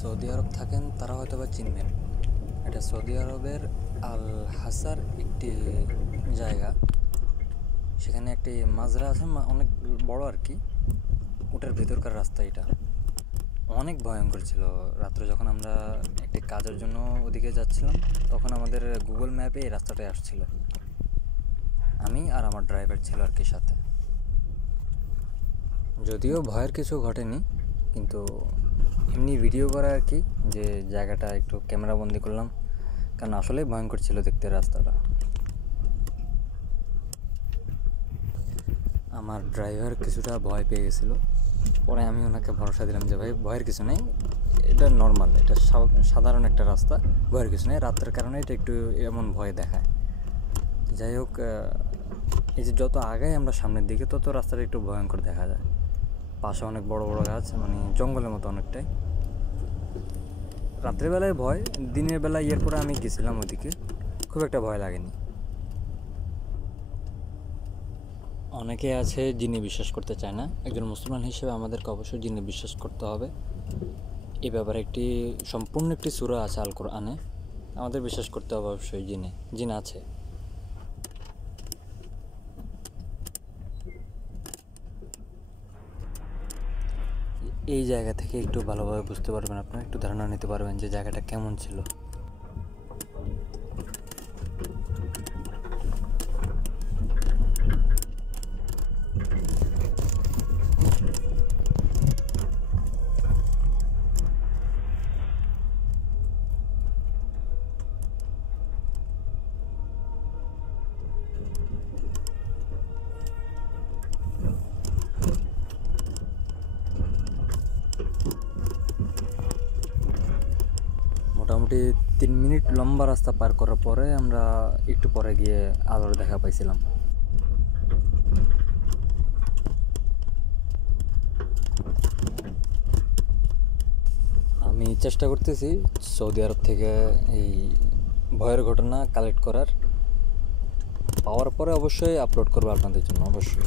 Saudi আরব থাকেন তারা হয়তো বা চিনবেন। এটা সৌদি আরবের আল হাসার একটি জায়গা। সেখানে একটি মাজরা আছে, অনেক বড় আর কি। ওটার ভেতরকার রাস্তা এটা অনেক ভয়ঙ্কর ছিল। রাত্রে যখন আমরা একটি কাজের জন্য ওদিকে যাচ্ছিলাম, তখন আমাদের গুগল ম্যাপে এই রাস্তাটায় আসছিল। আমি আর আমার ড্রাইভার ছিল আর কি সাথে। যদিও ভয়ের কিছু ঘটেনি, কিন্তু এমনি ভিডিও করা আর কি, যে জায়গাটা একটু ক্যামেরা বন্দি করলাম, কারণ আসলেই ভয়ঙ্কর ছিল দেখতে রাস্তাটা। আমার ড্রাইভার কিছুটা ভয় পেয়ে গেছিলো। পরে আমি ওনাকে ভরসা দিলাম যে ভাই, ভয়ের কিছু নেই, এটা নর্মাল, এটা সাধারণ একটা রাস্তা, ভয়ের কিছু নেই, রাত্রের কারণে এটা একটু এমন ভয় দেখায়। যাই হোক, এই যে যত আগাই আমরা সামনের দিকে, তত রাস্তাটা একটু ভয়ঙ্কর দেখা যায়। পাশে অনেক বড় বড় গাছ, মানে জঙ্গলের মতো অনেকটাই। রাত্রেবেলায় ভয়, দিনের বেলায় এরপরে আমি গেছিলাম ওইদিকে, খুব একটা ভয় লাগেনি। অনেকে আছে জিনে বিশ্বাস করতে চায় না। একজন মুসলমান হিসেবে আমাদেরকে অবশ্যই জিনে বিশ্বাস করতে হবে। এই ব্যাপারে সম্পূর্ণ একটি সূরা আছে আল কোরআনে, আমাদের বিশ্বাস করতে হবে অবশ্যই। জিন আছে। এই জায়গা থেকে একটু ভালোভাবে বুঝতে পারবেন, আপনারা একটু ধারণা নিতে পারবেন যে জায়গাটা কেমন ছিল। মোটামুটি 3 মিনিট লম্বা রাস্তা পার করার পরে আমরা একটু পরে গিয়ে আলোর দেখা পাইছিলাম। আমি চেষ্টা করতেছি সৌদি আরব থেকে এই ভয়ের ঘটনা কালেক্ট করার, পাওয়ার পরে অবশ্যই আপলোড করবো আপনাদের জন্য, অবশ্যই।